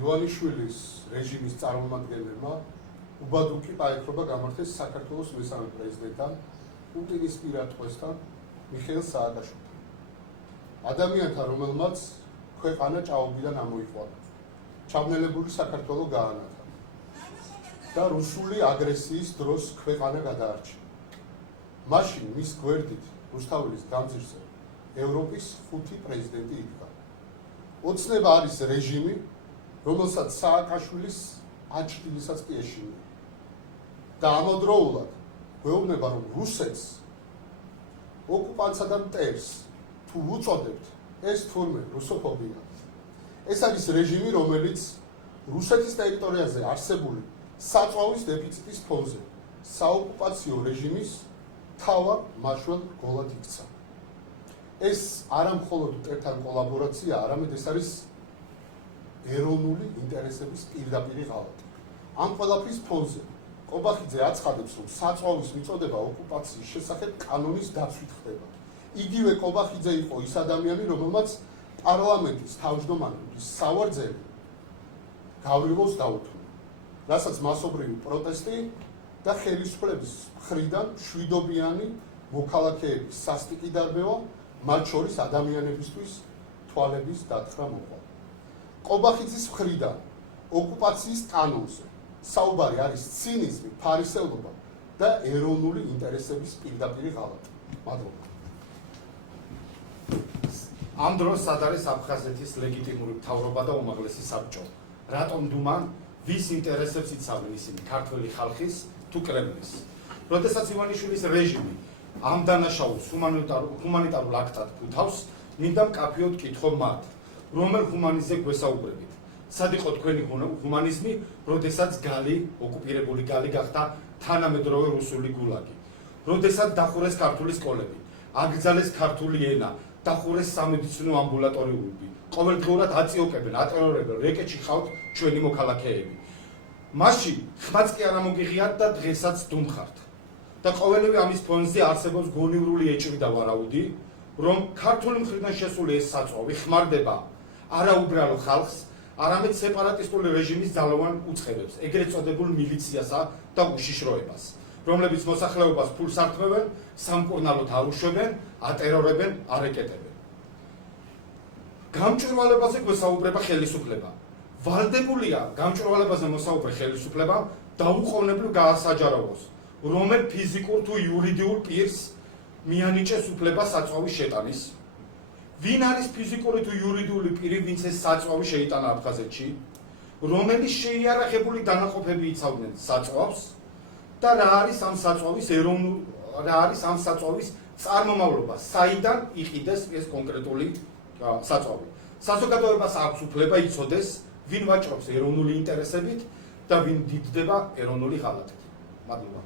ივანიშვილის რეჟიმის წარმომადგენლებმა უბადუკი პაექრობა გამართეს საქართველოს მესამე პრეზიდენტთან პუტინის პირადტყვესთან მიხეილ სააკაშვილთან. ადამიანთან, რომელმაც ქვეყანა ჭაობიდან ამოიყვანა, ჩაბნელებული საქართველო გაანათა და რუსული აგრესიის დროს ქვეყანა გადაარჩინა. მაშინ მის გვერდით რუსთაველის გამზირზე ევროპის 5 პრეზიდენტი იდგა. ოცნება არის რეჟიმი, რომელსაც სააკაშვილის აჩრდილისაც კი ეშინია. და ამავდროულად გვეუბნება, რომ რუსეთს ოკუპანტსა და მტერს თუ უწოდებთ, ეს თურმე რუსოფობია. ეს არის რეჟიმი, რომელიც რუსეთის ტერიტორიაზე არსებული საწვავის დეფიციტის ფონზე საოკუპაციო რეჟიმის თავარ მაშველად გოლად იქცა. ეს არა მხოლოდ მტერთან კოლაბორაცია, არამედ ეს არის ეროვნული ინტერესების პირდაპირი ღალატი. ამ ყველაფრის ფონზე ყობახიძე აცხადებს, რომ საწვავის მიწოდება ოკუპაციის შესახებ კანონის დაცვით ხდება. იგივე ყობახიძე იყო ის ადამიანი, რომელმაც პარლამენტის თავმჯდომარის სავარძელი გავრილოს დაუთმო, რასაც მასობრივი პროტესტი და ხელისუფლების მხრიდან მშვიდობიანი მოქალაქეების სასტიკი დარბევა, მათ შორის ადამიანებისთვის თვალების დათხრა მოყვა. ყობახიძის მხრიდან ოკუპაციის კანონზე საუბარი არის ცინიზმი, ფარისევლობა და ეროვნული ინტერესების პირდაპირი ღალატი. მადლობა. ამ დროს სად არის აფხაზეთის ლეგიტიმური მთავრობა და უმაღლესი საბჭო? რატომ დუმან ვის ინტერესებს იცავენ ისინი, ქართველი ხალხის თუ კრემლის? როდესაც ივანიშვილის რეჟიმი ამ დანაშაულს ჰუმანიტარულ აქტად ფუთავს, მინდა მკაფიოდ კითხო მათ, რომელ ჰუმანიზმზე გვესაუბრებით? სად იყო თქვენი ჰუმანიზმი, როდესაც გალი, ოკუპირებული გალი გახდა თანამედროვე რუსული გულაგი? როდესაც დახურეს ქართული სკოლები, აკრძალეს ქართული ენა, დახურეს სამედიცინო ამბულატორიუმები, ყოველდღიურად აწიოკებენ, ატერორებენ, რეკეტში ხავთ ჩვენი მოქალაქეები. მაშინ ხმაც კი არ ამოგიღიათ და დღესაც დუმხართ. და ყოველივე ამის ფონზე არსებობს გონივრული ეჭვი და ვარაუდი, რომ ქართული მხრიდან შესული ეს საწვავი ხმარდება არა უბრალო ხალხს, არამედ სეპარატისტული რეჟიმის ძალოვან უწყებებს, ეგრეთ წოდებულ მილიციასა და უშიშროებას, რომლებიც მოსახლეობას ფულს ართმევენ, სამკურნალოდ არ უშვებენ, ატერორებენ, არეკეტებენ. გამჭვირვალებაზე გვესაუბრება ხელისუფლება. ვალდებულია გამჭვირვალებაზე მოსაუბრე ხელისუფლებამ დაუყოვნებლივ გაასაჯაროოს, რომელ ფიზიკურ თუ იურიდიულ პირს მიანიჭეს უფლება საწვავის შეტანის? ვინ არის ფიზიკური თუ იურიდიული პირი, ვინც ეს საწვავი შეიტანა აფხაზეთში? რომელი შეიარაღებული დანაყოფები იცავდნენ საწვავს და რა არის ამ საწვავის წარმომავლობა, საიდან იყიდეს ეს კონკრეტული საწვავი? საზოგადოებას აქვს უფლება იცოდეს, ვინ ვაჭრობს ეროვნული ინტერესებით და ვინ დიდდება ეროვნული ღალატით. მადლობა.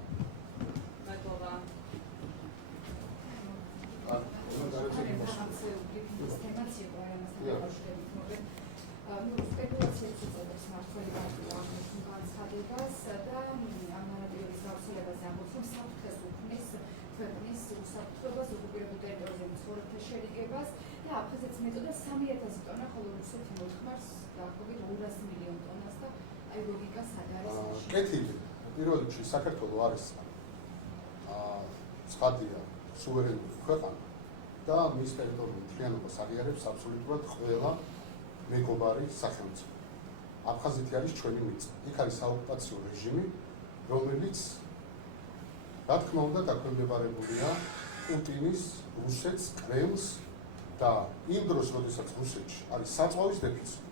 აფხაზეთს მეტოდა 3000 ტონა, ხოლო რუსეთი მოთხმარს დაახლოებით 200 მილიონ ტონას და აი ლოგიკა სად არის? კეთილი. პირველ რიგში საქართველო არის ცხადია სუვერენული ქვეყანა და მის ტერიტორიულ მთლიანობას აღიარებს აბსოლუტურად ყველა მეგობარი სახელმწიფო. აფხაზეთი არის ჩვენი მიწა. იქ არის საოკუპაციო რეჟიმი, რომელიც რა თქმა უნდა დაქვემდებარებულია პუტინის, რუსეთს, კრემლს და იმ დროს, როდესაც რუსეთში არის საწვავის დეფიციტი,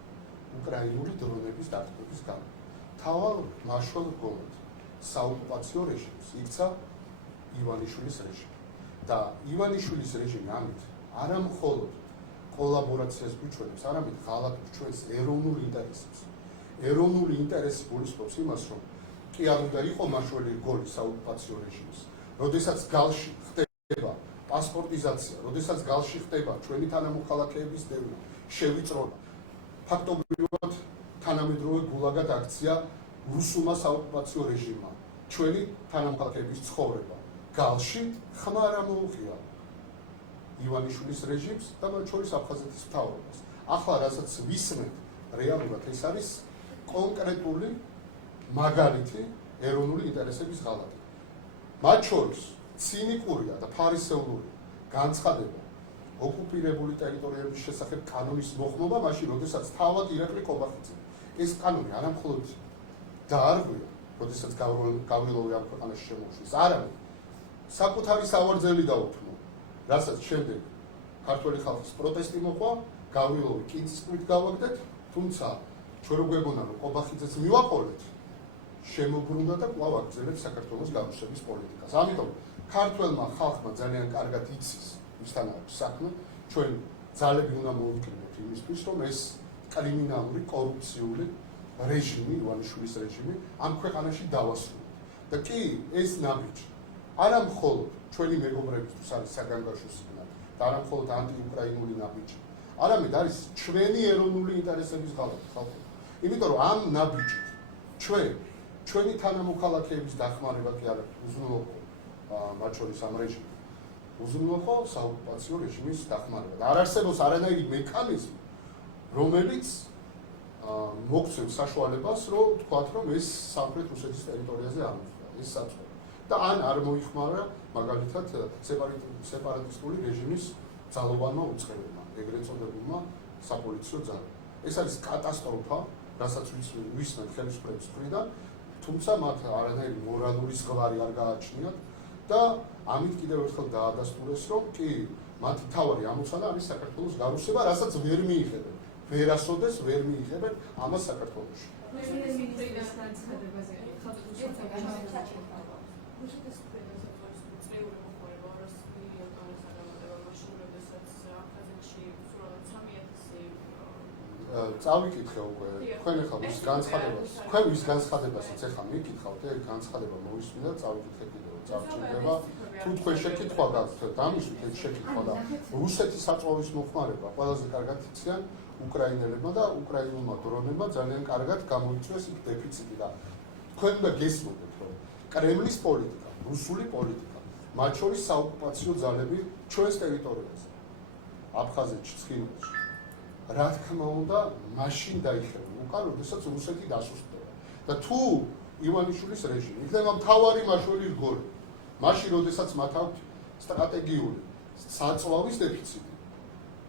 უკრაინული დრონების დახმარების გამო, თავარ მაშვალ გოლად საოკუპაციო რეჟიმს იქცა ივანიშვილის რეჟიმი. და ივანიშვილის რეჟიმი ამით არა მხოლოდ კოლაბორაციას გვიჩვენებს, არამედ ღალატობს ჩვენს ეროვნულ ინტერესებს. ეროვნული ინტერესი გულისხმობს იმას, რომ კი არ უნდა იყო მაშველი გოლი საოკუპაციო რეჟიმის, როდესაც გალში ხდება პასპორტიზაცია, როდესაც გალში ხდება ჩვენი თანამოქალაქეების დევნა, შევიწროება, ფაქტობრივად თანამედროვე გულაგად აქცია რუსულმა საოკუპაციო რეჟიმმა ჩვენი თანამოქალაქეების ცხოვრება. გალში ხმა არ ამოუღია ივანიშვილის რეჟიმს და მათ შორის აფხაზეთის მთავრობას. ახლა რასაც ვისმენთ, რეალურად ეს არის კონკრეტული მაგალითი ეროვნული ინტერესების ღალატი. მათ შორის ცინიკურია და ფარისეულური განცხადება ოკუპირებული ტერიტორიების შესახებ კანონის მოხმობა მაშინ, როდესაც თავად ირაკლი კობახიძე ეს კანონი არამხოლოდ დაარღვია, როდესაც გავრილოვი ამ ქვეყანაში შემოხვდეს, არამედ საკუთარი სავარძელი დაუთმო, რასაც შემდეგ ქართველი ხალხის პროტესტი მოყვა, გავრილოვი კინწისყრით გავაგდეთ, თუმცა ჩვენ რო გვეგონა რომ კობახიძეც მივაყოლეთ, შემოbrunდა და კვლავ აგრძელებს საქართველოს გამოსების პოლიტიკას. ამიტომ ქართველმა ხალხმა ძალიან კარგად იცის ვისთან აქვს საქმე, ჩვენ ძალები უნდა მოვიქნებოთ იმისთვის, რომ ეს კრიმინალური კორუფციული რეჟიმი, ივანიშვილის რეჟიმი ამ ქვეყანაში დავასრულოთ. და კი ეს ნაბიჯი არა მხოლოდ ჩვენი მეგობრებისთვის არის საგანგაშო სიგნალი და არა მხოლოდ ანტიუკრაინული ნაბიჯი, არამედ არის ჩვენი ეროვნული ინტერესების ღალატი ხალხო. იმიტომ რომ ამ ნაბიჯით ჩვენი თანამოქალაქეების დახმარება კი არა უზრუნველყო მათ შორის ამ რეჟიმს უზრუნველყო საოკუპაციო რეჟიმის დახმარება და არ არსებობს არანაირი მექანიზმი, რომელიც მოგცემს საშუალებას, რომ თქვათ, რომ ეს სამხრეთ რუსეთის ტერიტორიაზე ამოხდა, ეს საწყო. და ან არ მოიხმარა მაგალითად სეპარატისტული რეჟიმის ძალობანმა უწყებებმა, ეგრეთ წოდებულმა საპოლიციო ძალებმა. ეს არის კატასტროფა, რასაც ვისმენთ ხელისუფლების მხრიდან, თუმცა მათ არანაირი მორალური ზღვარი არ გააჩნიათ და ამით კიდევ ერთხელ დაადასტურეს, რომ კი მათი თავარი ამოცანა არის საქართველოს გარუსება, რასაც ვერ მიიღებენ. ვერასოდეს ვერ მიიღებენ ამას საქართველოში. წავიკითხე უკვე თქვენ ახლა ვის განცხადებას, თქვენ ვის განცხადებასაც ახლა მიკითხავთ, განცხადება მოვისმინა, წავიკითხე კიდევ, წავჭირდება. თუ თქვენ შეკითხვა გაქვთ, დამისვით ეს შეკითხვა და რუსეთის საწვავის მოხმარება ყველაზე კარგად იციან უკრაინელებმა და უკრაინულმა დრონებმა ძალიან კარგად გამოიწვიეს იქ დეფიციტი და თქვენ უნდა გესმოდეთ, რომ კრემლის პოლიტიკა, რუსული პოლიტიკა, მათ შორის საოკუპაციო ძალები ჩვენს ტერიტორიაზე, აფხაზეთში, ცხინვალში, რა თქმა უნდა, მაშინ დაიხევენ უკან, როდესაც რუსეთი დასუსტდება. და თუ ივანიშვილის რეჟიმი იქნება მთავარი მაშველი რგოლი, მაშინ, როდესაც მათ აქვთ სტრატეგიული საწვავის დეფიციტი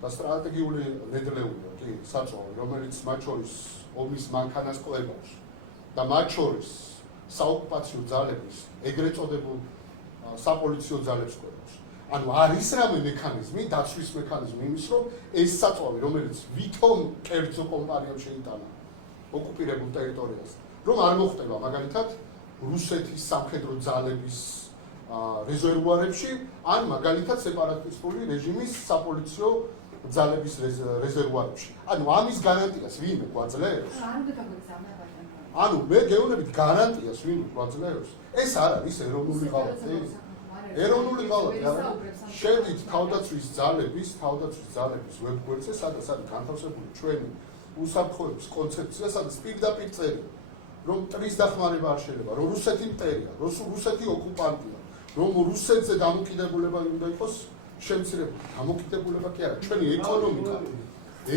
და სტრატეგიული ნედლეულია, კი, საწვავი, რომელიც მათ შორის ომის მანქანას კლებავს და მათ შორის საოკუპაციო ძალების ეგრეთ წოდებულ საპოლიციო ძალებს კლებავს. ანუ არის რამე მექანიზმი, დაცვის მექანიზმი იმის, რომ ეს საწვავი, რომელიც ვითომ კერძო კომპანიამ შეიტანა ოკუპირებულ ტერიტორიაზე, რომ არ მოხდება მაგალითად რუსეთის სამხედრო ძალების რეზერვუარებში, ან მაგალითად სეპარატისტული რეჟიმის საპოლიციო ძალების რეზერვუარებში. ანუ ამის გარანტიას ვინმე გვაძლევს? ანუ მე გეუბნებით გარანტიას ვინმე გვაძლევს? ეს არ არის ეროვნული ღალატი. ეროვნული ღალატი არა. შევიდით თავდაცვის ძალების ვებგვერდზე, სადაც არის განთავსებული ჩვენი უსაფრთხოების კონცეფცია, სადაც პირდაპირ წერია, რომ მტრის დახმარება არ შეიძლება, რომ რუსეთი მტერია, რუსეთი ოკუპანტია, რომ რუსეთზე დამოკიდებულება უნდა იყოს შემცირებული. დამოკიდებულება კი არა, ჩვენი ეკონომიკა,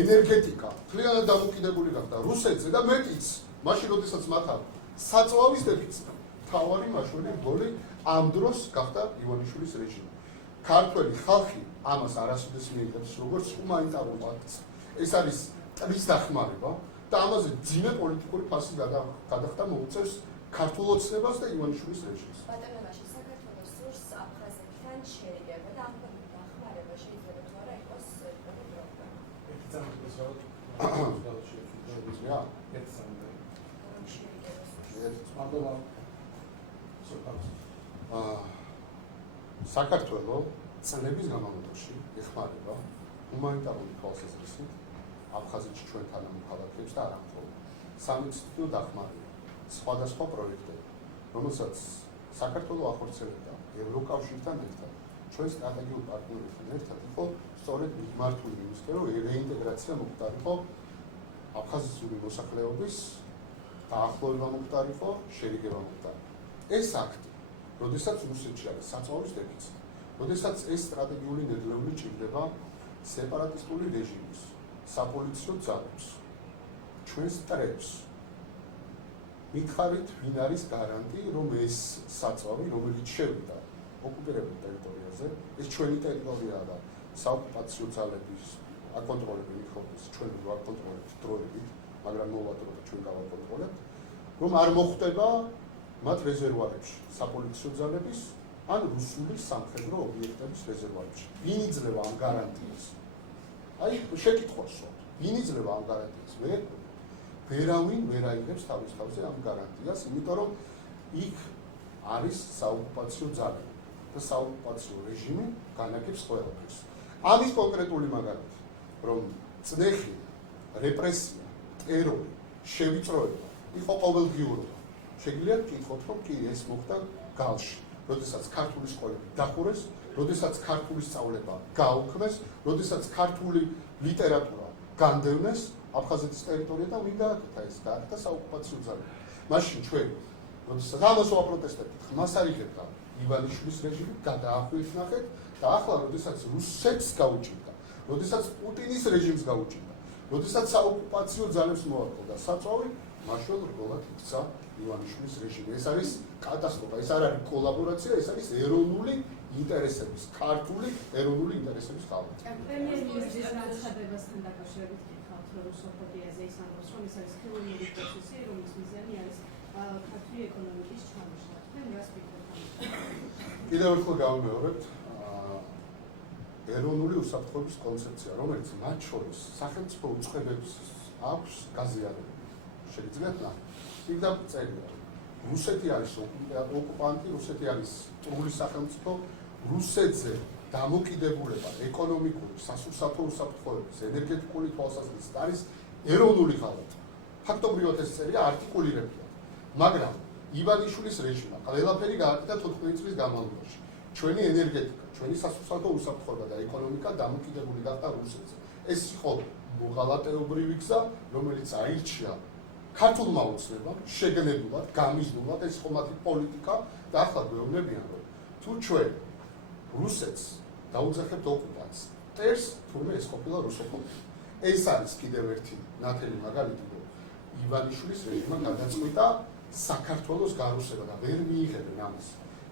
ენერგეტიკა მთლიანად დამოკიდებული გახდა რუსეთზე და მეტიც, მაშინ როდესაც მათ აქვს საწვავის დეფიციტი. მთავარი მაშველი რგოლი ამ დროს გახდა ივანიშვილის რეჟიმი. ქართველი ხალხი ამას არასოდეს მიიღებს როგორც ჰუმანიტარულ აქტს. ეს არის ტრის დახმარება და ამაზე ძიმე პოლიტიკური ფასი გადახდა მოუწევს ქართულ ოცნებას და ივანიშვილის რეჟიმს. ბატონობაში საქართველოს სურს აფხაზეთთან შერიგება და ამ დახმარება შეიძლება თუ არა იყოს საქართველოს წლების განმავლობაში ეხმარება ჰუმანიტარული თვალსაზრისით აფხაზეთში ჩვენ თანამოქალაქეებს და არა მხოლოდ სამეცნიერო დახმარება, სხვადასხვა პროექტები, რომელსაც საქართველოს ახორციელებდა ევროკავშირთან ერთად, ჩვენ სტრატეგიულ პარტნიორებთან ერთად იყო სწორედ მართული იმისკენ, რომ რეინტეგრაცია მოხდარიყო აფხაზური მოსახლეობის დაახლოება მოხდარიყო, შერიგება მოხდარიყო. ეს აქტი, როდესაც რუსეთში არის საწვავის დეფიციტი, როდესაც ეს სტრატეგიული ნედლეული ჭირდება სეპარატისტული რეჟიმის, საპოლიციო ძალებს, ჩვენს მტრებს მითხარით, ვინ არის გარანტი, რომ ეს საწვავი, რომელიც შევიდა ოკუპირებულ ტერიტორიაზე, ეს ჩვენი ტერიტორიაა და საოკუპაციო ძალების აკონტროლებელი ხობის, ჩვენ ვაკონტროლებთ დროებით, მაგრამ მოვატრო და ჩვენ გავაკონტროლებთ, რომ არ მოხდება მათ რეზერვუარებში, საპოლიციო ძალების ან რუსული სამხედრო ობიექტების რეზერვუარებში. ვინ იძლევა ამ გარანტიას? აი, შეკითხვას ვსვათ. ვინ იძლევა ამ გარანტიას? ვერავინ ვერ აიღებს თავის თავზე ამ გარანტიას, იმიტომ რომ იქ არის საოკუპაციო ძალები და საოკუპაციო რეჟიმი განაგებს ყველაფერს. ამის კონკრეტული მაგალითი, რომ წნეხი, რეპრესია, ტერორი, შევიწროება იყო ყოველდღიურობა. შეგიძლიათ გკითხოთ, რომ კი ეს მოხდა გალში, როდესაც ქართული სკოლები დახურეს, როდესაც ქართული სწავლება გაუქმეს, როდესაც ქართული ლიტერატურა განდევნეს აფხაზეთის ტერიტორია და ვინ დააკეთა ეს გააკეთა საოკუპაციო ძალები. მაშინ ჩვენ, როდესაც ამას ვაპროტესტებთ, ხმას არ იღებდა ივანიშვილის რეჟიმი, გადაახვიეთ და ახლა როდესაც რუსებს გაუჭირდა, როდესაც პუტინის რეჟიმს გაუჭირდა, როდესაც საოკუპაციო ძალებს მოაწყდა საწვავი, მაშინ რგოლად იქცა ივანიშვილის რეჟიმი. ეს არის კატასტროფა, ეს არ არის კოლაბორაცია, ეს არის ეროვნული ინტერესების, ქართული ეროვნული ინტერესების ხალხი. პრემიერ-მინისტრის განცხადებასთან დაკავშირებით გითხავთ რუსოფობიაზე, ის ამბობს, რომ ეს არის ხელოვნური პროცესი, რომლის მიზანი არის ქართული ეკონომიკის ჩამოშლა. თქვენ რას ფიქრობთ? კიდევ ერთხელ გავიმეორებთ, ეროვნული უსაფრთხოების კონცეფცია, რომელიც მათ შორის სახელმწიფო უწყებებს აქვს გაზიარებული. შეგიძლიათ ნახოთ. იქ წერია, რუსეთი არის ოკუპანტი, რუსეთი არის წრული სახელმწიფო, რუსეთზე დამოკიდებულება ეკონომიკური, სასურსათო უსაფრთხოების, ენერგეტიკული თვალსაზრისით არის ეროვნული ხალხი. ფაქტობრივად ეს წერია არტიკულირებულად, მაგრამ ივანიშვილის რეჟიმმა ყველაფერი გააკეთა 14 წლის განმავლობაში. ჩვენი ენერგეტიკა, ჩვენი სასურსათო უსაფრთხოება და ეკონომიკა დამოკიდებული გახდა რუსეთზე. ეს იყო მოღალატეობრივი გზა, რომელიც აირჩია ქართულმა ოცნებამ შეგნებულად, გამიზნულად, ეს იყო მათი პოლიტიკა და ახლა გვეუბნებიან, რომ თუ ჩვენ რუსეთს დაუძახებთ ოკუპანტს, ტერს თურმე ეს ყოფილა რუსოფობია. ეს არის კიდევ ერთი ნათელი მაგალითი, რომ ივანიშვილის რეჟიმმა გადაწყვიტა საქართველოს გარუსება და ვერ მიიღებენ ამას.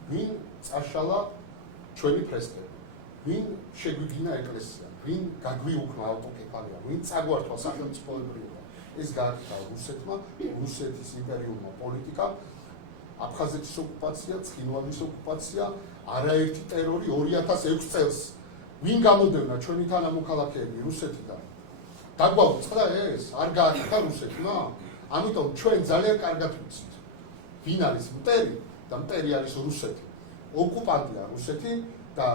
ვინ წაშალა ჩვენი ფრესკები, ვინ შეგვიგინა ეკლესია, ვინ გაგვიუქმა ავტოკეფალია, ვინ წაგვართვა სახელმწიფოებრიობა. ეს გააკეთა რუსეთმა, რუსეთის იმპერიულმა პოლიტიკამ, აფხაზეთის ოკუპაცია, ცხინვალის ოკუპაცია, არაერთი ტერორი 2006 წელს. ვინ გამოდევნა ჩვენი თანამოქალაქეები რუსეთიდან? დაგვაუწყდა ეს, არ გააკეთა რუსეთმა? ამიტომ ჩვენ ძალიან კარგად ვიცით, ვინ არის მტერი და მტერი არის რუსეთი. ოკუპანტია რუსეთი და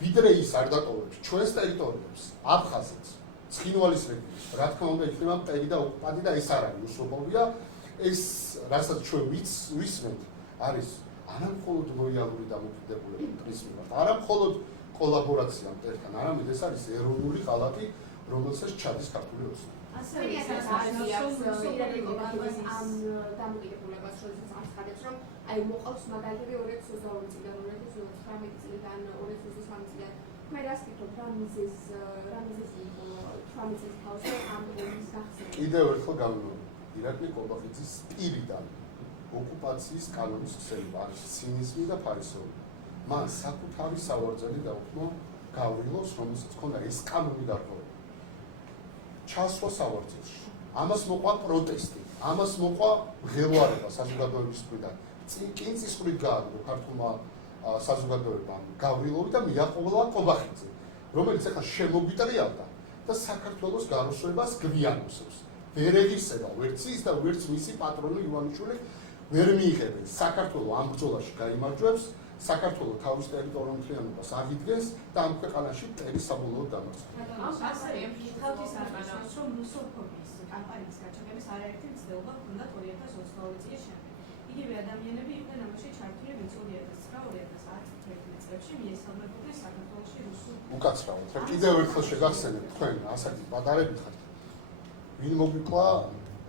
ვიდრე ის არ დატოვებს ჩვენს ტერიტორიებს, აფხაზეთს, ცხინვალის რეგიონს, რა თქმა უნდა, იქნება მტერი და ოკუპანტი და ეს არ არის რუსოფობია. ეს, რასაც ჩვენ ვისმენთ, არის არა მხოლოდ ლოიალური დამოკიდებულება მტრის მიმართ, არა მხოლოდ კოლაბორაცია მტერთან, არამედ ეს არის ეროვნული ხალხი, რომელსაც ჩადის ქართული ოცნება. ასევე ეს არის ამ დამოკიდებულებას, როდესაც აცხადებს, რომ აი მოყავს მაგალითები 2022 წლიდან, 2019 წლიდან, 2023 წლიდან. მე რას ვფიქრობ, რა მიზეზი იყო 18 წლის თავზე ამ ომის გახსნა? კიდევ ერთხელ გავიმეორებ, ირაკლი კობახიძის პირიდან ოკუპაციის კანონის ხსენება არის ცინიზმი და ფარისეობა. მან საკუთარი სავარძელი დაუთმო გავრილოს, რომელსაც ჰქონდა ეს კანონი გარკვეული. ჩასვა სავარძელში. ამას მოყვა პროტესტი, ამას მოყვა მღელვარება საზოგადოების მხრიდან. კინწისყრით გააგდო ქართულმა საზოგადოებამ გავრილოვი და მიაყოლა კობახიძე, რომელიც ახლა შემოგვიტრიალდა და საქართველოს გაროსვებას გვიანოსებს. ვერ ეგისება ვერც ის და ვერც მისი პატრონი ივანიშვილი ვერ მიიღებენ. საქართველო ამ ბრძოლაში გაიმარჯვებს, საქართველო თავის ტერიტორიულ მთლიანობას აღიდგენს და ამ ქვეყანაში მტერი საბოლოოდ დამარცხება. ასევე გითხავთ ის არგუმენტს, რომ რუსოფობიის კამპანიის გაჩაღების არაერთი მცდელობა ჰქონდათ 2022 წლის შემდეგ. იგივე ადამიანები იყვნენ ამაში ჩართული, ვინც 2009-2010 წლებში მიესალმებოდნენ საქართველოში რუსულ. უკაცრავად, რა კიდევ ერთხელ შეგახსენებთ თქვენ ასაკი პატარებით ხართ. ვინ მოგვიკლა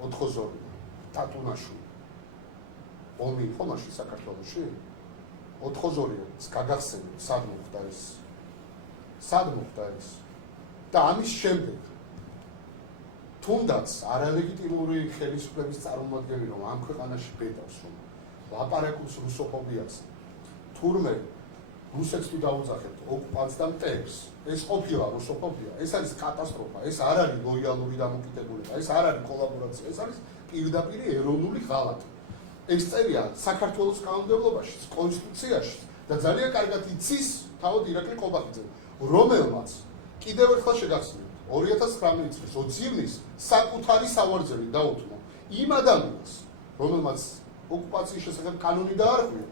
82 ტატუნაშვილი. ომი იყო მაშინ საქართველოში? 82-ს გაგახსენებთ, სად მოხდა ეს? სად მოხდა ეს? და ამის შემდეგ თუნდაც არალეგიტიმური ხელისუფლების წარმომადგენელი რომ ამ ქვეყანაში ბედავს რომ ლაპარაკობს რუსოფობიაზე თურმე რუსეთს თუ დაუძახებთ ოკუპანტს და მტერს ეს ყოფილა რუსოფობია ეს არის კატასტროფა ეს არ არის ლოიალური დამოკიდებულება ეს არ არის კოლაბორაცია ეს არის პირდაპირ ეროვნული ღალატი ეს წერია საქართველოს კანონმდებლობაში კონსტიტუციაში და ძალიან კარგად იცის თავად ირაკლი ყობახიძე რომელმაც კიდევ ერთხელ შეგახსენებთ 2019 წლის 20 ივნისს საკუთარი სავარძელი დაუთმო იმ ადამიანს რომელმაც ოკუპაციის შესახებ კანონი დაარღვია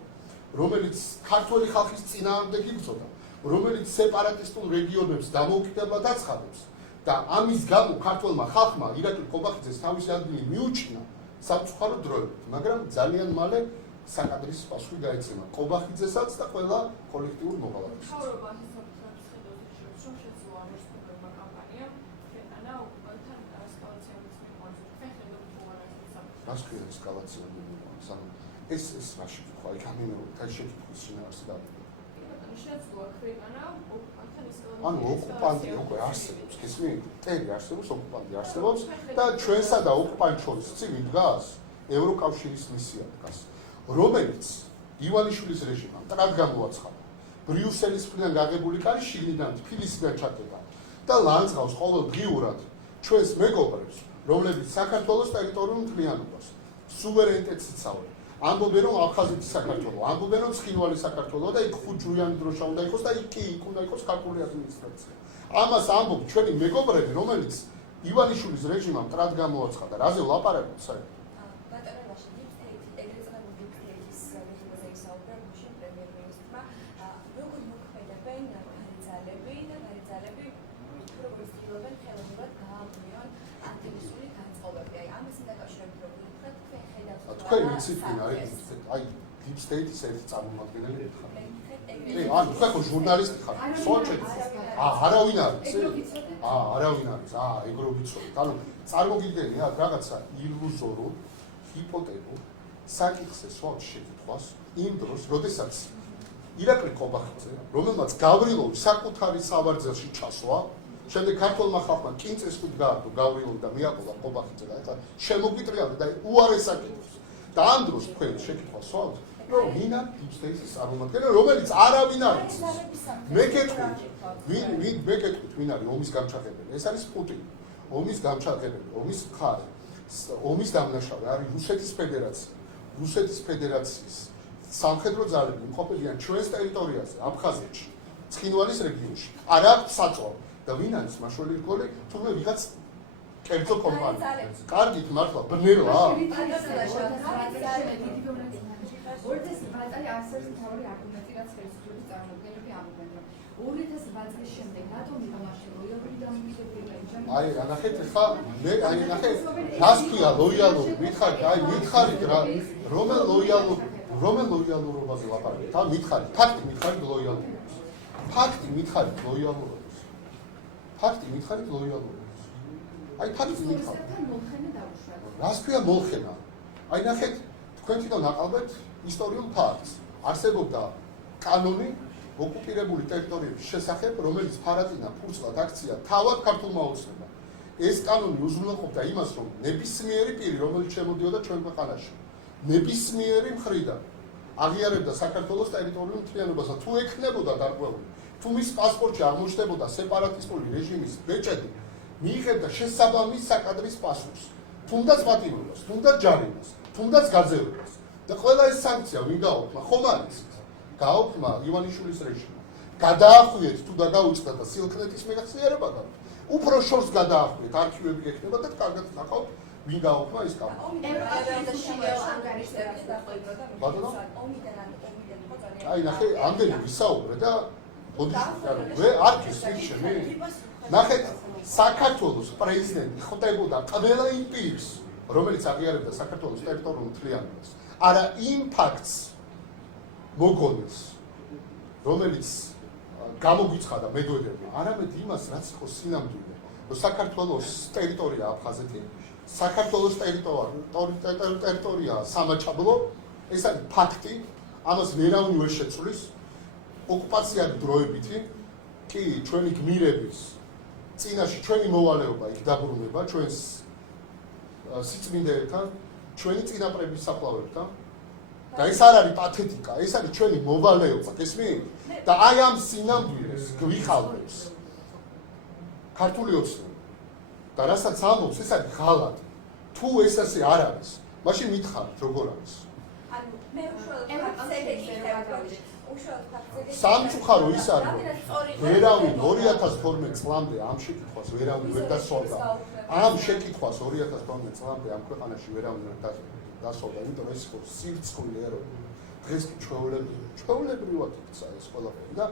რომელიც ქართული ხალხის წინააღმდეგ იბრძოდა რომელიც სეპარატისტულ რეგიონებს დამოუკიდებლად აცხადებს და ამის გამო ქართულმა ხალხმა ირაკლი ყობახიძეს თავისი ადგილი მიუჩინა სამწუხარო დროებით მაგრამ ძალიან მალე საკადრის პასუხი გაეცემა ყობახიძესაც და ყველა კოლექტიურ მოღალატეს რას ქვია ესკალაცია სანამ ეს რაში თქვა იქ ამინერობთ აი შეკითხვის შინაარსი დავიწყო ანუ ოკუპანტი უკვე არსებობს გესმით ტერი არსებობს ოკუპანტი არსებობს და ჩვენსა და ოკუპანტ შორის ცივი დგას ევროკავშირის მისია დგას რომელიც ივანიშვილის რეჟიმმა მტრად გამოაცხადა ბრიუსელის მხრიდან გაღებული კარი შიგნიდან თბილისიდან ჩატება და ლანძღავს ყოველდღიურად ჩვენს მეგობრებს რომლებიც საქართველოს ტერიტორიულ მთლიანობას სუვერენიტეტს იცავენ ამბობენ რომ აფხაზეთის საქართველო ამბობენ რომ ცხინვალი საქართველო და იქ ხუჯუიანი დროშა უნდა იყოს და იქ უნდა იყოს ქართული ადმინისტრაცია ამას ამბობ ჩვენი მეგობრები რომელიც ივანიშვილის რეჟიმმა მტრად გამოაცხადა რაზე ვლაპარაკობთ საერთოდ თქვენი ვიცით ვინ არის აი deep state-ის ერთი წარმომადგენელი ხარ. ანუ თქვენ ხო ჟურნალისტი ხარ. სოჭეთ. არავინ არის. არავინ არის. ეგრო ვიცოდეთ. ანუ წარმოგიდგენი აქ რაღაცა ილუზორულ ჰიპოთეტურ საკითხზე სვავთ შეკითხვას იმ დროს, როდესაც ირაკლი ყობახიძე, რომელმაც გავრილოვი საკუთარი სავარძელში ჩასვა, შემდეგ ქართულმა ხალხმა კინწეს ხუთ გაარდო გავრილოვი და მიაყოლა ყობახიძე და ეხლა შემოგვიტრიალდა და უარეს საკითხს. და ამ დროს თქვენ შეკითხვას სვავთ, რომ ვინ არის deep state-ის წარმომადგენელი, რომელიც არავინ არ იცის. მეკითხეთ, ვინ არის ომის გამჩაღებელი? ეს არის პუტინი. ომის გამჩაღებელი, ომის მხარე, ომის დამნაშავე არის რუსეთის ფედერაცია. რუსეთის ფედერაციის სამხედრო ძალები იმყოფებიან ჩვენს ტერიტორიაზე, აფხაზეთში, ცხინვალის რეგიონში. არ აქვს საწვავი. და ვინ არის მაშველი რგოლი? თუმცა ვიღაც კერძო კომპანია. კარგით მართლა ბნელა? ორდეს ბატალი არსებს მთავარი არგუმენტი რაც ხელისუფლების წარმომადგენლები ამბობენ რომ 2008 წლის შემდეგ რატომ იმაში ლოიალური დამოკიდებულება აი ნახეთ ხა მე აი ნახეთ რას ქვია ლოიალური მითხარით აი მითხარით რა რომელ ლოიალურობაზე ლაპარაკობთ და მითხარით ფაქტი მითხარით ლოიალურობას ფაქტი მითხარით ლოიალურობას აი ფაქტი მითხარით რას ქვია მომხენა აი ნახეთ თქვენ თვითონ აყალბეთ ისტორიულ ფაქტს არსებობდა კანონი ოკუპირებული ტერიტორიების შესახებ, რომელიც ფარატინა ფურცლად აქცია თავად ქართულმა ოცნებამ. ეს კანონი უზრუნველყოფდა იმას, რომ ნებისმიერი პირი, რომელიც შემოდიოდა ჩვენ ქვეყანაში, ნებისმიერი მხრიდან აღიარებდა საქართველოს ტერიტორიულ მთლიანობას და თუ ექნებოდა დარღვეული, თუ მის პასპორტში აღმოჩნდებოდა სეპარატისტული რეჟიმის ბეჭედი, მიიღებდა შესაბამის საკადრის პასუხს, თუნდაც პატიმრობას, თუნდაც ჯარიმას, თუნდაც გაძევებას. და ყველა ეს სანქცია ვინ გააუქმა? ხომ არის? გააუქმა ივანიშვილის რეჟიმმა. გადაახვიეთ თუ დაგაუწყდა და სილქნეთის მეხსიერება და უფრო შორს გადაახვიეთ არქივები ექნება და კარგად ნახავთ ვინ გააუქმა ეს კანონი. აი ნახე ამდენი ვისაუბრე და ბოდიში არ გისმიშენი. ნახეთ საქართველოს პრეზიდენტი ხდებოდა ყველა იმ პირს რომელიც აღიარებდა საქართველოს ტერიტორიულ მთლიანობას. არა იმ ფაქტს მოგონეს რომელიც გამოგვიცხადა მედვედევმა არამედ იმას რაც იყო სინამდვილე რომ საქართველოს ტერიტორია აფხაზეთი საქართველოს ტერიტორია სამაჩაბლო ეს არის ფაქტი ამას ვერავინ ვერ შეცვლის ოკუპაციის დროებითი კი ჩვენი გმირების წინაშე ჩვენი მოვალეობა იქ დაბრუნება ჩვენს სიწმინდეებთან, ჩვენი წინაპრების საფლავებთან. და ეს არ არის პათეტიკა, ეს არის ჩვენი მოვალეობა, გესმით? და აი ამ სინამდვილეს გვიხალბებს ქართული ოცნება. და რასაც ამბობს, ეს არის ღალატი. თუ ეს ასე არ არის, მაშინ მითხარით, როგორ არის? ანუ მე სამწუხარო ის არის, ვერავინ 2012 წლამდე ამ შეკითხვას ვერავინ ვერ დასვავდა. ამ შეკითხვას 2012 წლამდე ამ ქვეყანაში ვერავინ ვერ დასვავდა, იმიტომ ეს იყო სირცხვილი ეროვნული. დღეს კი ჩვეულებრივად იქცა ეს ყველაფერი და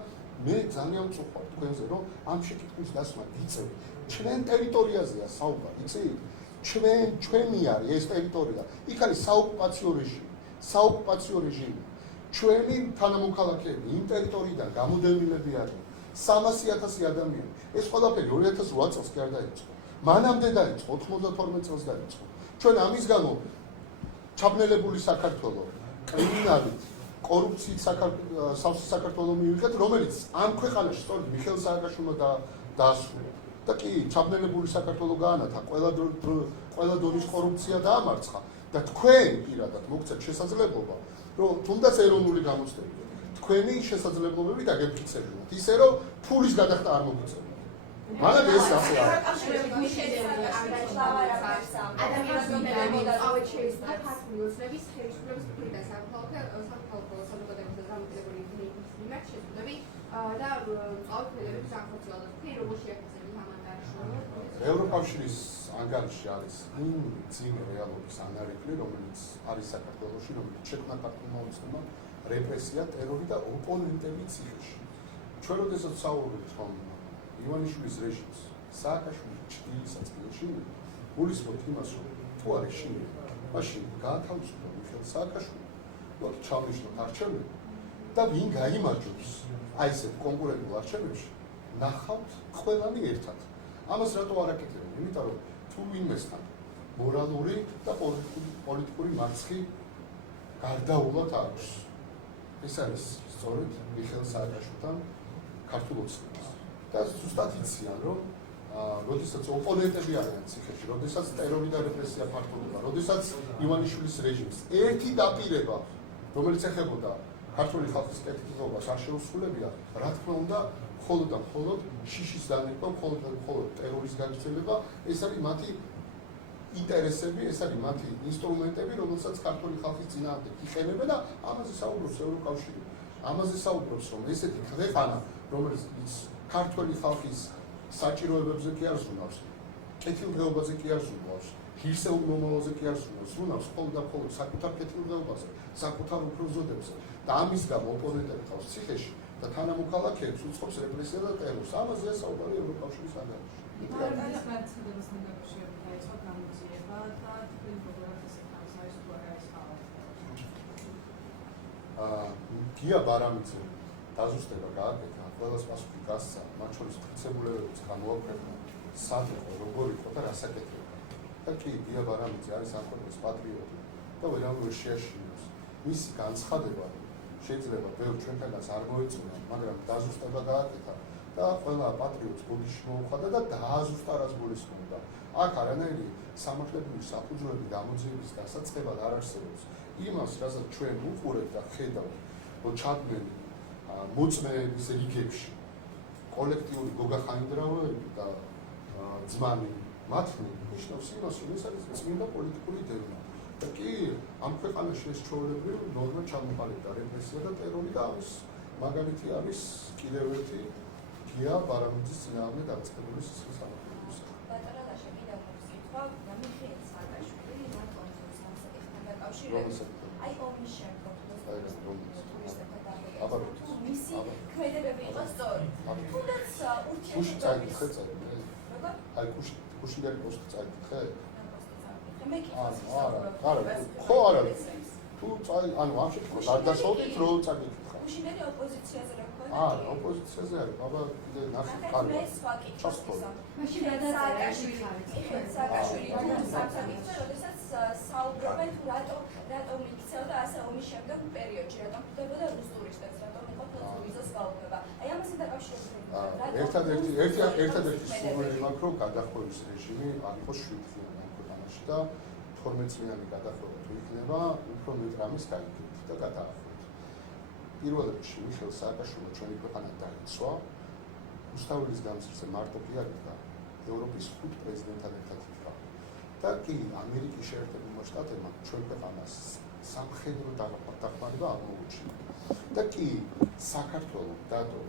მე ძალიან მწუხავ თქვენზე, რომ ამ შეკითხვის დასმა გიწევთ. ჩვენ ტერიტორიაზეა საუბარი, იცით? ჩვენი არის ეს ტერიტორია. იქ არის საოკუპაციო რეჟიმი. ჩვენი თანამოქალაქეები იმ ტერიტორიიდან გამოდევნილები არიან 300,000 ადამიანი. ეს ყველაფერი 2008 წელს კი არ დაიწყო. მანამდე დაიწყო, 92 წელს დაიწყო. ჩვენ ამის გამო ჩაბნელებული საქართველო კრიმინალით, კორუფციით სავსე საქართველო მივიღეთ, რომელიც ამ ქვეყანაში სწორედ მიხეილ სააკაშვილმა დაასრულა. და კი, ჩაბნელებული საქართველო გაანათა, ყველა დონის კორუფცია დაამარცხა და თქვენ პირადად მოგცეთ შესაძლებლობა, რომ თუნდაც ეროვნული გამოცდები, თქვენი შესაძლებლობები დაგემტკიცებინათ, ისე რომ ფულის გადახდა არ მოგიწევთ. მანამდე ეს ასე არის. ავეთ შეიძლება ქართული ოცნების ხელისუფლების პირდაპირ სამხალხო საზოგადოებრივი და დამოკიდებული მიმართ შეზღუდვები და წავთველების განხორციელება. თქვენ როგორ შეაქცევთ ამ ანგარიშს? ევროკავშირის ანგარიში არის იმ ძიმე რეალობის ანალიზი, რომელიც არის საქართველოში, რომელიც შექმნა ქართულმა ოცნებმა რეპრესია, ტერორი და ოპონენტები ციხეში. ჩვენ როდესაც საუბრობთ რომ ივანიშვილის რეჟიმს სააკაშვილი ჭრილის აწილში გულისხმობთ იმას, რომ თუ არის შინი, მაშინ გაათავისუფლო მიხეილ სააკაშვილი, რომ ჩავნიშნოთ არჩევნები და ვინ გაიმარჯვებს აი ესეთ კონკურენტულ არჩევნებში, ნახავთ ყველანი ერთად. ამას რატო არ აკეთებენ? იმიტომ რომ თუ ვინმესთან მორალური და პოლიტიკური მარცხი გარდაულად აქვს. ეს არის სწორედ მიხეილ სააკაშვილთან ქართულ ოცნებას. და ზუსტად იციან, რომ როდესაც ოპონენტები არიან ციხეში, როდესაც ტერორი და რეპრესია ფართოვდება, როდესაც ივანიშვილის რეჟიმს ერთი დაპირება, რომელიც ეხებოდა ქართული ხალხის კეთილდღეობას არ შეუსრულებია, რა თქმა უნდა, მხოლოდ და მხოლოდ შიშის დანერგვა, მხოლოდ და მხოლოდ ტერორის გაგრძელება, ეს არის მათი ინტერესები, ეს არის მათი ინსტრუმენტები, რომელსაც ქართული ხალხის წინააღმდეგ იყენებენ და ამაზე საუბრობს ევროკავშირი. ამაზე საუბრობს, რომ ესეთი ქვეყანა, რომელიც ქართული ხალხის საჭიროებებზე კი არ ზრუნავს, კეთილდღეობაზე კი არ ზრუნავს, ღირსეულ მომავალზე კი არ ზრუნავს, მხოლოდ და მხოლოდ საკუთარ კეთილდღეობაზე, საკუთარ უფლებზოდებზე და ამის გამო ოპონენტები ყავს ციხეში და თანამოქალაქეებს უწყობს რეპრესია და ტერორს. ამაზეა საუბარი ევროკავშირის ანგარიში. გია ბარამიძე დაზუსტება გააკეთა, ყველას პასუხი გასცა, მათ შორის მტკიცებულებებიც გამოაქვეყნა, სად იყო, როგორ იყო და რას აკეთებდა. და კი, გია ბარამიძე არის ამ ქვეყნის პატრიოტი და ვერავინ ვერ შეაშინებს. მისი განცხადება შეიძლება ბევრ ჩვენთანაც არ მოეწონა, მაგრამ დაზუსტება გააკეთა და ყველა პატრიოტს ბოდიში მოუხადა და დააზუსტა რას გულისხმობდა. აქ არანაირი სამართლებრივი საფუძვლები გამოძიების დასაწყებად არ არსებობს. იმას, რასაც ჩვენ უყურებთ და ხედავთ, რომ ჩადმენ მოწმეების რიგებში კოლექტიური გოგახაინდრავები და ძმანი მათნი ნიშნავს იმას, რომ ეს არის წმინდა პოლიტიკური დევნა. და კი, ამ ქვეყანაში ეს ჩვეულებრივი ნორმა ჩამოყალიბდა რეპრესია და ტერორი და ამის მაგალითი არის კიდევ ერთი გია ბარამიძის წინააღმდეგ დაწყებული სისხლის სამართლებრივი. ბატონალაშა კიდევ üks კითხვა, და მიხეილ სააკაშვილი მათ კონსულს საკითხთან დაკავშირებით. აი ომის შემდგომ ტურისტებთან დაკავშირებით. თუ მისი ქმედებები იყო სწორი. თუნდაც ურთიერთობების აი კუშინდელი პოსტი წაიკითხე? მე ხო არა. თუ ანუ ამ შემთხვევაში არ დასაუბრეთ რო წაიკითხა. კუშინდელი ოპოზიციაზე რა ქონდა? არა, ოპოზიციაზე არის, აბა კიდე ნახე კარგი. მე სხვა კითხვა. მაშინ გადაწყვეტილი სააკაშვილი სამსაკითხო, როდესაც საუბრობენ თუ რატომ იქცეოდა ასე ომის შემდგომ პერიოდში, რატომ ხდებოდა რუს ტურისტებს, რატომ იყო ვიზას გაუქმება. აი ამასთან დაკავშირებით ერთადერთი სურვილი მაქვს, რომ გადახვევის რეჟიმი არ იყოს შვიდწლიანი ქვეყანაში. ქვეყანაში და 12 წლიანი გადახრება თუ იქნება, უფრო მეტ რამეს გაიგებთ და გადაახვით. პირველ რიგში მიხეილ სააკაშვილმა ჩვენი ქვეყანა დაიცვა, რუსთაველის გამზირზე მარტო კი არ იდგა, ევროპის 5 პრეზიდენტთან ერთად იდგა. და კი ამერიკის შეერთებულმა შტატებმა ჩვენ ქვეყანას სამხედრო დახმარება აღმოუჩინა. და კი საქართველოს დადო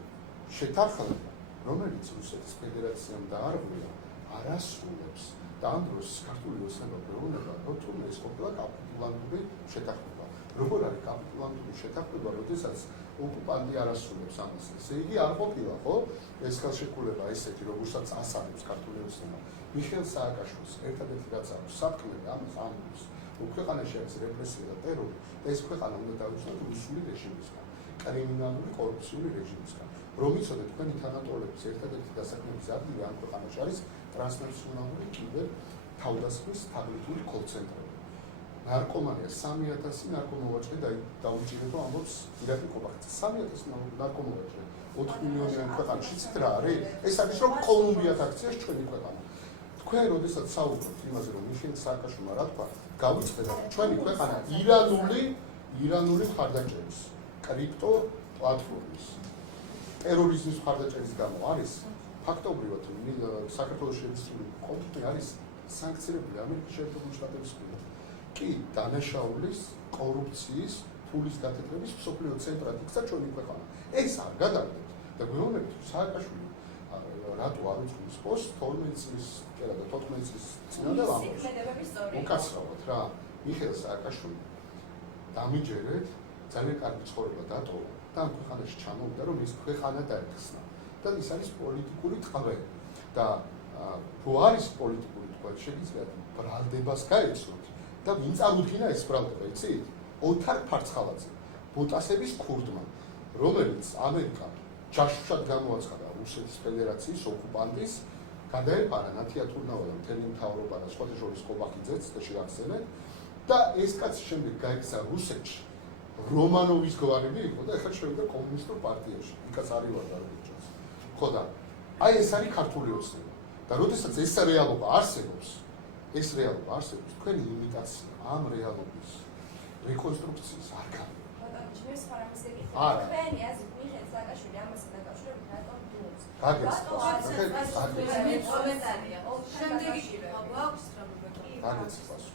შეთანხმება, რომელიც რუსეთის ფედერაციამ დაარღვია, არასრულებს და ამ დროს ქართული ოცნება გვეუბნება, რომ თუნდაც ეს ყოფილა კაპიტულანტური შეთანხმება. როგორ არის კაპიტულანტური შეთანხმება, როდესაც ოკუპანტი არასრულებს ამას. ესე იგი არ ყოფილა, ხო? ეს ხელშეკრულება ესეთი, როგორცაც ასახავს ქართული ოცნება. მიხეილ სააკაშვილს ერთადერთი რაც აქვს საქმე ამას ამბობს, რომ ქვეყანაში არის რეპრესია და ტერორი და ეს ქვეყანა უნდა დაუწნოთ რუსული რეჟიმისგან, კრიმინალური კორუფციული რეჟიმისგან. რომ იცოდეთ, თქვენი თანატოლების ერთადერთი დასაქმების ადგილი ამ ქვეყანაში არის ტრანსნაციონალური კიბერ თავდასხმის თაღლითური კოლცენტრები. ნარკომანია 3000 ნარკომოვაჭრე დაუჭირება ამბობს ირაკლი კობახიძე. 3000 ნარკომოვაჭრე 4 მილიონიან ქვეყანაში ცით რა არის? ეს არის რომ კოლუმბიათ აქციას ჩვენი ქვეყანა. თქვენ როდესაც საუბრობთ იმაზე, რომ მიხეილ სააკაშვილმა რა თქვა, გავიწყდეთ ჩვენი ქვეყანა ირანული მხარდაჭერის, კრიპტო პლატფორმის, ტერორიზმის მხარდაჭერის გამო არის ფაქტობრივად საქართველოს შეცვლილი კონფლიქტი არის სანქცირებული ამერიკის შეერთებული შტატების მიერ. კი დანაშაულის, კორუფციის, ფულის გათეთრების მსოფლიო ცენტრად იქცა ჩვენი ქვეყანა. ეს არ გადავდეთ და გვეუბნებით, სააკაშვილი რატო არ უწყობს პოსტს 12 წლის და 14 წლის წინანდელ ამბობს. უკაცრავად რა, მიხეილ სააკაშვილი დამიჯერეთ, ძალიან კარგი ცხოვრება დატოვა და ამ ქვეყანაში ჩამოვიდა, რომ ეს ქვეყანა დაეხსნა. და ის არის პოლიტიკური ტყვე და რო არის პოლიტიკური ტყვე, შეგიძლიათ ბრალდებას გაეცნოთ და ვინ წარუდგინა ეს ბრალდება, იცით? ოთარ ფარცხალაძე, ბოტასების ქურდმა, რომელიც ამერიკა ჯაშუშად გამოაცხადა რუსეთის ფედერაციის ოკუპანტის, გადაეყარა ნათია თურნავა და მთელი მთავრობა და სხვათა შორის კობახიძეც და შეახსენეთ და ეს კაცი შემდეგ გაიქცა რუსეთში, რომანოვის გვარები იყო და ახლა შევიდა კომუნისტურ პარტიაში, იქაც არივარდა როგორც ხო და აი ეს არის ქართული ოცნება და როდესაც ეს რეალობა არსებობს, თქვენი იმიტაცია ამ რეალობის რეკონსტრუქციის არ გამო. თქვენი აზრით მიხეილ სააკაშვილი ამასთან დაკავშირებით რატომ დუმს? კომენტარია. შემდეგი გვაქვს გაგეცეს.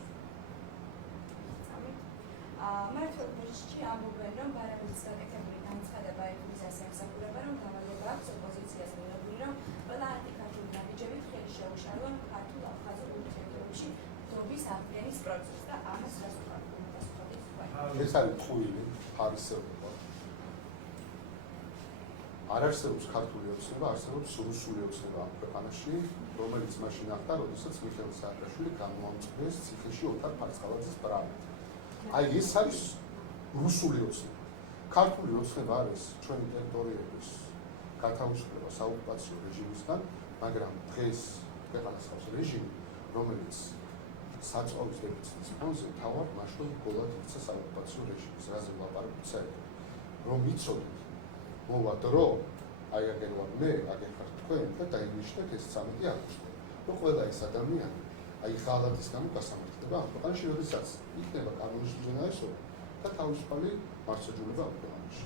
მართლ ბურჯში ამბობენ, რომ ბარაბის საკეთებული განცხადება ეფრის ასამსახურება, რომ დავალება აქვს ოპოზიციას მიღებული, რომ ყველა ანტიქართული ნაბიჯები ხელი შეუშალონ ქართულ-აფხაზურ ურთიერთობებში დობის აღდგენის პროცესს და ამას რას უყურებთ? ეს არის ტყუილი ფარისეულობა. არ არსებობს ქართული ოცნება, არსებობს რუსული ოცნება ამ ქვეყანაში, რომელიც მაშინ ახდა, როდესაც მიხეილ სააკაშვილი გამოამწყვეს ციხეში ოთარ ფარცხალაძის ბრალად. აი ეს არის რუსული ოცნება. ქართული ოცნება არის ჩვენი ტერიტორიების გათავისუფლება საოკუპაციო რეჟიმისგან, მაგრამ დღეს ქვეყანას ხავს რეჟიმი, რომელიც საწვავის დეფიციტის ფონზე თავად მაშინ გულად იქცა საოკუპაციო რეჟიმის, რაზე ვლაპარაკობთ საერთოდ. რომ იცოდეთ, მოვა დრო, აი აგერ ვარ მე, აგერ ხართ თქვენ და დაინიშნეთ ეს 13 აგვისტო. რომ ყველა ეს ადამიანი აი ხალხის გამო გასამართლდება ამ ქვეყანაში, როდესაც იქნება კანონის უზენაესობა და თავისუფალი მართლმსაჯულება ამ ქვეყანაში.